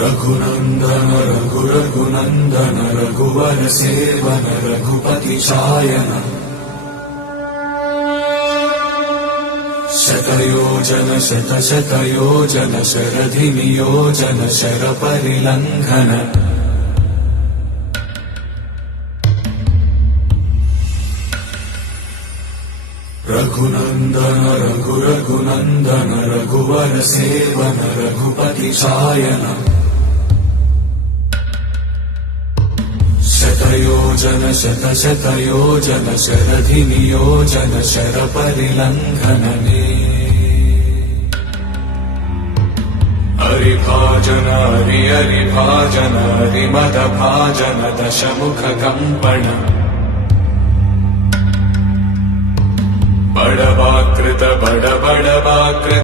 रघुनन्दन रघुनन्दन रघुवर seven Raghupati चायन शतयोजन शतशतयोजन शरधि नियोजन शरपरिलङ्घन रघुनन्दन रघुनन्दन रघुवर seven Raghupati चायन शतयोजन शतशतयोजन शरधि नियोजन शरपरिलङ्घनने हरिभाजन हरिभाजन हरिमदभाजन दशमुख कम्पण बड़वाकृत